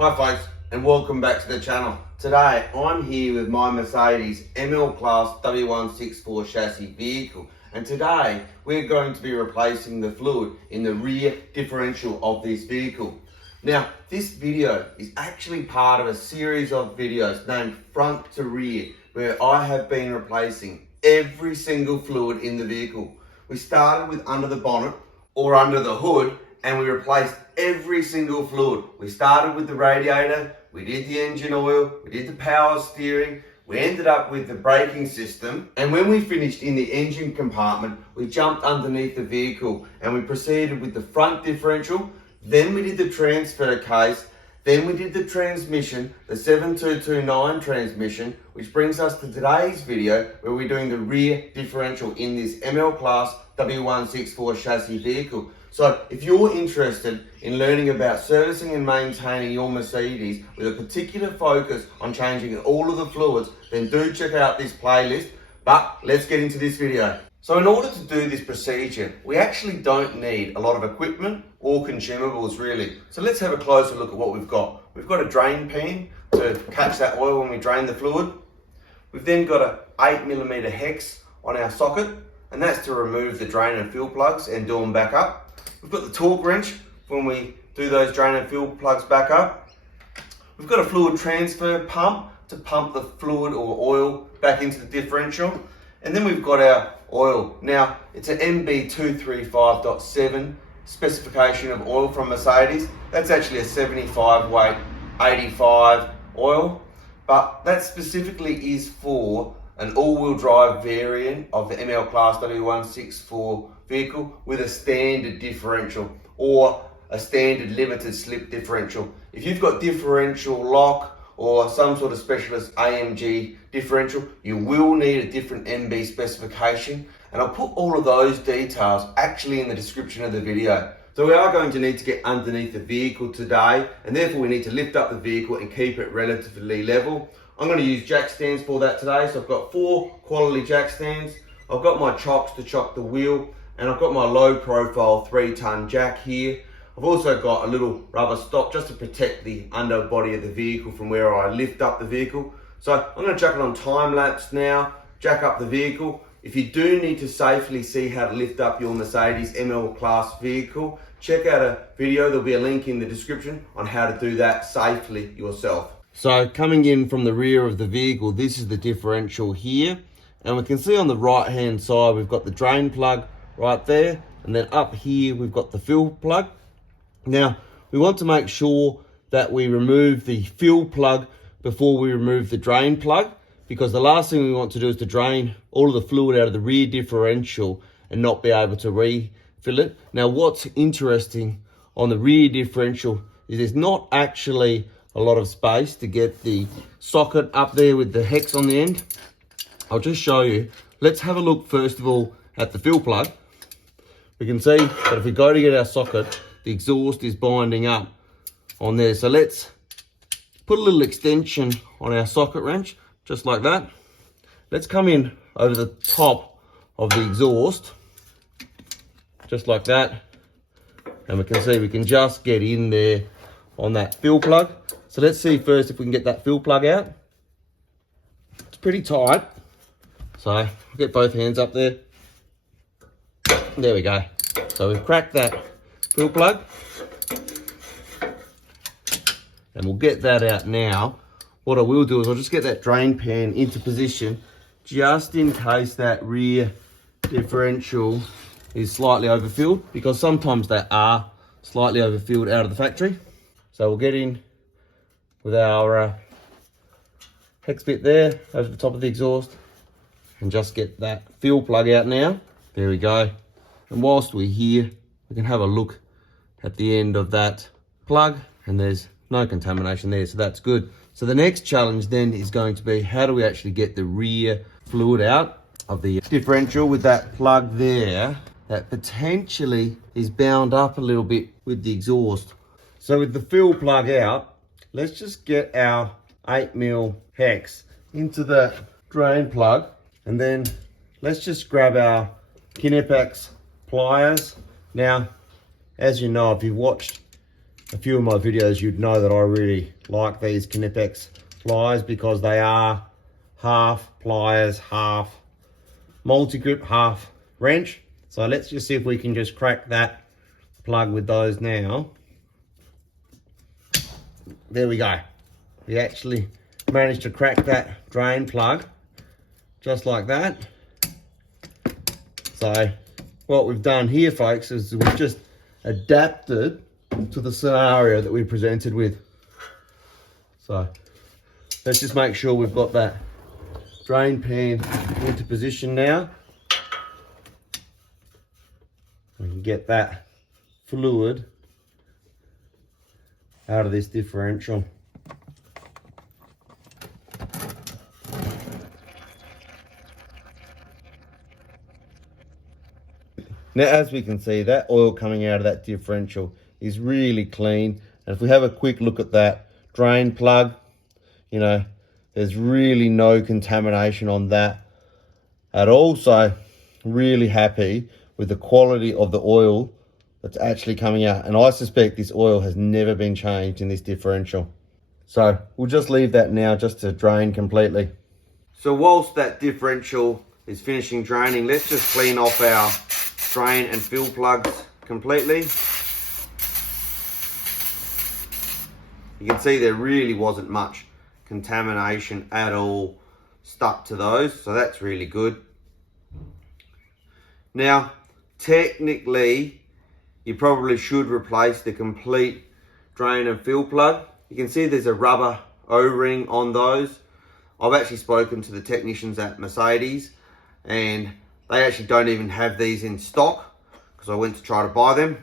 Hi folks, and welcome back to the channel. Today I'm here with my Mercedes ML-Class W164 chassis vehicle, and today we're going to be replacing the fluid in the rear differential of this vehicle. Now this video is actually part of a series of videos named Front to Rear, where I have been replacing every single fluid in the vehicle. We started with under the bonnet or under the hood, and we replaced every single fluid. We started with the radiator, we did the engine oil, we did the power steering, we ended up with the braking system, and when we finished in the engine compartment, we jumped underneath the vehicle and we proceeded with the front differential. Then we did the transfer case, then we did the transmission, the 7229 transmission, which brings us to today's video where we're doing the rear differential in this ML-Class W164 chassis vehicle. So if you're interested in learning about servicing and maintaining your Mercedes with a particular focus on changing all of the fluids, then do check out this playlist. But let's get into this video. So in order to do this procedure, we actually don't need a lot of equipment or consumables really. So let's have a closer look at what we've got. We've got a drain pan to catch that oil when we drain the fluid. We've then got a 8mm hex on our socket, and that's to remove the drain and fill plugs and do them back up. We've got the torque wrench when we do those drain and fill plugs back up. We've got a fluid transfer pump to pump the fluid or oil back into the differential. And then we've got our oil. Now, it's an MB235.7 specification of oil from Mercedes. That's actually a 75 weight 85 oil, but that specifically is for an all-wheel drive variant of the ML-Class W164 vehicle with a standard differential or a standard limited slip differential. If you've got differential lock or some sort of specialist AMG differential, you will need a different MB specification, and I'll put all of those details actually in the description of the video. So we are going to need to get underneath the vehicle today, and therefore we need to lift up the vehicle and keep it relatively level. I'm going to use jack stands for that today, so I've got 4 quality jack stands. I've got my chocks to chock the wheel, and I've got my low profile 3-ton jack here. I've also got a little rubber stop just to protect the underbody of the vehicle from where I lift up the vehicle. So I'm going to chuck it on time lapse now, jack up the vehicle. If you do need to safely see how to lift up your Mercedes ML-Class vehicle, check out a video, there'll be a link in the description on how to do that safely yourself. So coming in from the rear of the vehicle, this is the differential here. And we can see on the right hand side, we've got the drain plug right there. And then up here, we've got the fill plug. Now, we want to make sure that we remove the fill plug before we remove the drain plug, because the last thing we want to do is to drain all of the fluid out of the rear differential and not be able to refill it. Now, what's interesting on the rear differential is there's not actually a lot of space to get the socket up there with the hex on the end. I'll just show you. Let's have a look first of all at the fill plug. We can see that if we go to get our socket, the exhaust is binding up on there. So let's put a little extension on our socket wrench, just like that. Let's come in over the top of the exhaust, just like that. And we can see we can just get in there on that fill plug. So let's see first if we can get that fill plug out. It's pretty tight. So I'll get both hands up there. There we go. So we've cracked that fill plug, and we'll get that out now. What I will do is I'll just get that drain pan into position just in case that rear differential is slightly overfilled, because sometimes they are slightly overfilled out of the factory. So we'll get in with our hex bit there over the top of the exhaust and just get that fill plug out now. There we go. And whilst we're here, we can have a look at the end of that plug, and there's no contamination there, so that's good. So the next challenge then is going to be, how do we actually get the rear fluid out of the differential with that plug there that potentially is bound up a little bit with the exhaust. So with the fill plug out, let's just get our 8mm hex into the drain plug, and then let's just grab our Kinepex pliers. Now, as you know, if you've watched a few of my videos, you'd know that I really like these Knipex pliers because they are half pliers, half multi-grip, half wrench. So let's just see if we can just crack that plug with those now. There we go. We actually managed to crack that drain plug just like that. So what we've done here, folks, is we've just adapted to the scenario that we presented with. So let's just make sure we've got that drain pan into position now. We can get that fluid out of this differential. Now, as we can see, that oil coming out of that differential is really clean. And if we have a quick look at that drain plug, you know, there's really no contamination on that at all. So really happy with the quality of the oil that's actually coming out. And I suspect this oil has never been changed in this differential. So we'll just leave that now just to drain completely. So whilst that differential is finishing draining, let's just clean off our drain and fill plugs completely. You can see there really wasn't much contamination at all stuck to those, so that's really good. Now, technically, you probably should replace the complete drain and fill plug. You can see there's a rubber O-ring on those. I've actually spoken to the technicians at Mercedes, and they actually don't even have these in stock because I went to try to buy them.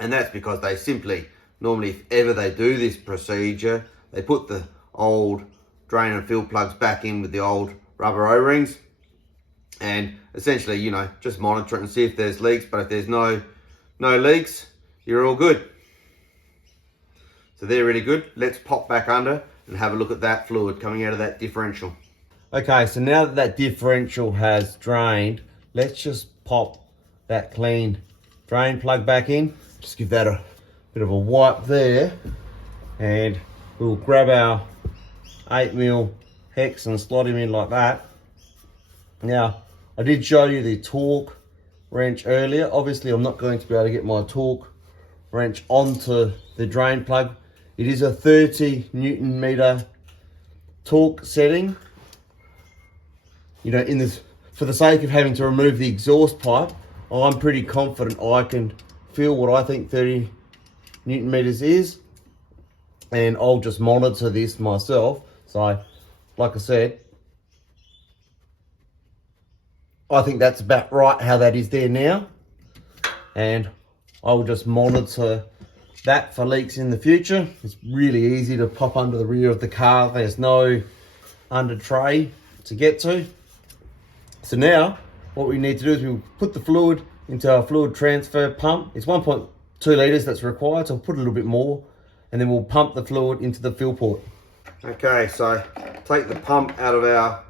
And that's because they simply, normally if ever they do this procedure, they put the old drain and fill plugs back in with the old rubber O-rings. And essentially, you know, just monitor it and see if there's leaks. But if there's no leaks, you're all good. So they're really good. Let's pop back under and have a look at that fluid coming out of that differential. Okay, so now that that differential has drained, let's just pop that clean drain plug back in. Just give that a bit of a wipe there, and we'll grab our 8mm hex and slot him in like that. Now, I did show you the torque wrench earlier. Obviously, I'm not going to be able to get my torque wrench onto the drain plug. It is a 30 Newton meter torque setting. You know, in this, for the sake of having to remove the exhaust pipe, I'm pretty confident I can feel what I think 30 Newton meters is, and I'll just monitor this myself. So, like I said, I think that's about right how that is there now, and I will just monitor that for leaks in the future. It's really easy to pop under the rear of the car. There's no under tray to get to. So now what we need to do is we'll put the fluid into our fluid transfer pump. It's 1.2 litres that's required, so I'll put a little bit more, and then we'll pump the fluid into the fill port. Okay, so take the pump out of our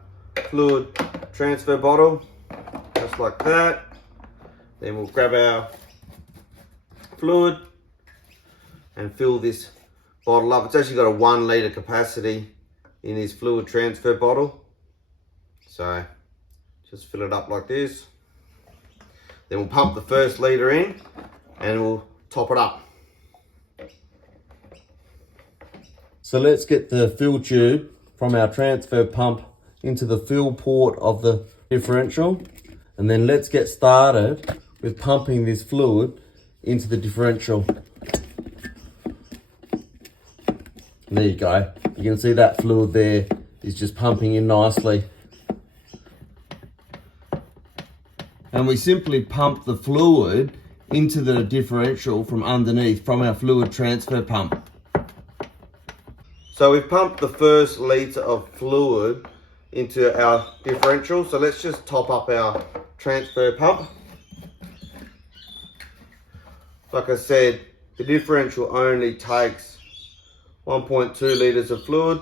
fluid transfer bottle, just like that. Then we'll grab our fluid and fill this bottle up. It's actually got a 1 litre capacity in this fluid transfer bottle. So just fill it up like this. Then we'll pump the first litre in and we'll top it up. So let's get the fill tube from our transfer pump into the fill port of the differential, and then let's get started with pumping this fluid into the differential. And there you go. You can see that fluid there is just pumping in nicely. And we simply pump the fluid into the differential from underneath from our fluid transfer pump. So we've pumped the first litre of fluid into our differential. So let's just top up our transfer pump. Like I said, the differential only takes 1.2 litres of fluid.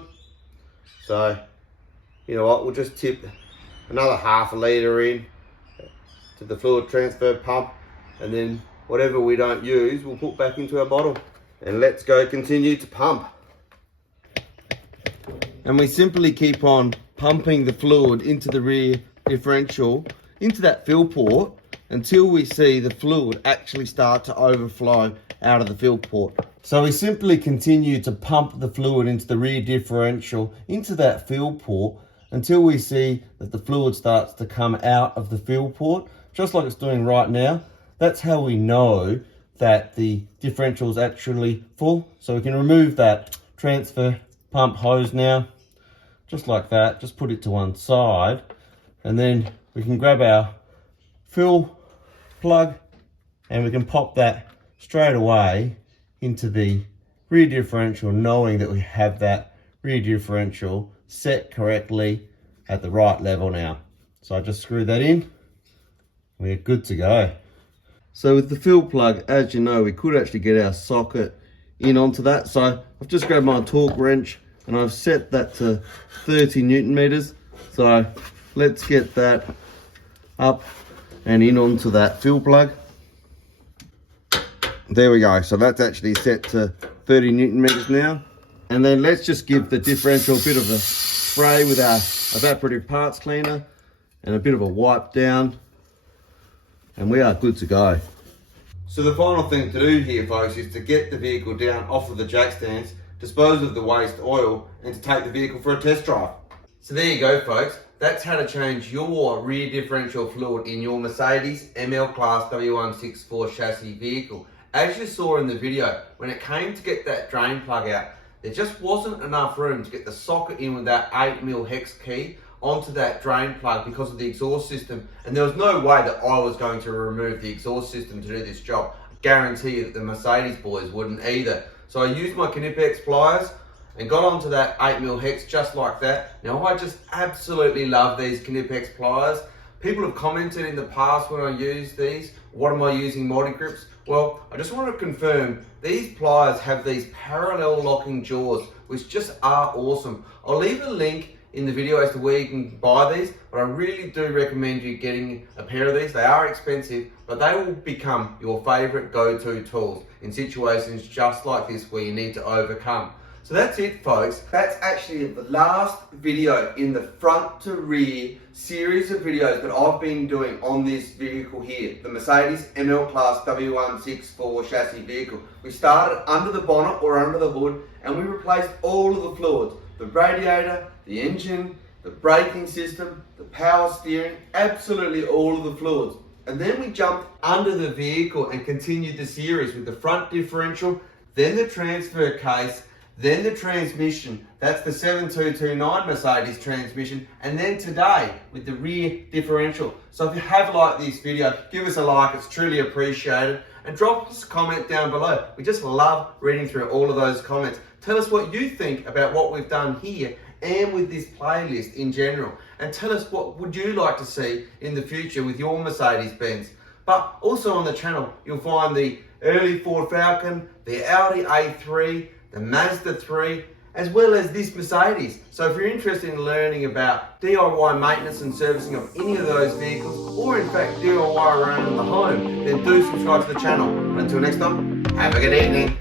So, you know what, we'll just tip another half a litre in to the fluid transfer pump, and then whatever we don't use we'll put back into our bottle. and let's go continue to pump. And we simply keep on pumping the fluid into the rear differential, into that fill port, until we see the fluid actually start to overflow out of the fill port. So we simply continue to pump the fluid into the rear differential, into that fill port, until we see that the fluid starts to come out of the fill port, just like it's doing right now. That's how we know that the differential is actually full. So we can remove that transfer pump hose now, just like that. Just put it to one side, and then we can grab our fill plug and we can pop that straight away into the rear differential, knowing that we have that rear differential set correctly at the right level now. So I just screw that in, we're good to go. So with the fill plug, as you know, we could actually get our socket in onto that. So I've just grabbed my torque wrench and I've set that to 30 Newton meters. So let's get that up and in onto that fill plug. There we go. So that's actually set to 30 Newton meters now. And then let's just give the differential a bit of a spray with our evaporative parts cleaner and a bit of a wipe down, and we are good to go. So the final thing to do here, folks, is to get the vehicle down off of the jack stands, dispose of the waste oil, and to take the vehicle for a test drive. So there you go, folks. That's how to change your rear differential fluid in your Mercedes ML-Class W164 chassis vehicle. As you saw in the video, when it came to get that drain plug out, there just wasn't enough room to get the socket in with that 8mm hex key onto that drain plug because of the exhaust system, and there was no way that I was going to remove the exhaust system to do this job. I guarantee you that the Mercedes boys wouldn't either. So I used my Knipex pliers and got onto that 8mm hex just like that. Now I just absolutely love these Knipex pliers. People have commented in the past when I use these, what am I using multi-grips? Well, I just want to confirm these pliers have these parallel locking jaws, which just are awesome. I'll leave a link in the video as to where you can buy these, but I really do recommend you getting a pair of these. They are expensive, but they will become your favorite go-to tools in situations just like this where you need to overcome. So that's it, folks. That's actually the last video in the front to rear series of videos that I've been doing on this vehicle here, the Mercedes ML-Class W164 chassis vehicle. We started under the bonnet or under the hood, and we replaced all of the fluids: the radiator, the engine, the braking system, the power steering, absolutely all of the fluids. And then we jumped under the vehicle and continued the series with the front differential, then the transfer case, then the transmission. That's the 7229 Mercedes transmission, and then today with the rear differential. So if you have liked this video, give us a like, it's truly appreciated, and drop us a comment down below. We just love reading through all of those comments. Tell us what you think about what we've done here and with this playlist in general, and tell us what would you like to see in the future with your Mercedes-Benz. But also on the channel you'll find the early Ford Falcon, the Audi A3, the Mazda 3, as well as this Mercedes. So if you're interested in learning about DIY maintenance and servicing of any of those vehicles, or in fact DIY around the home, then do subscribe to the channel. Until next time, have a good evening.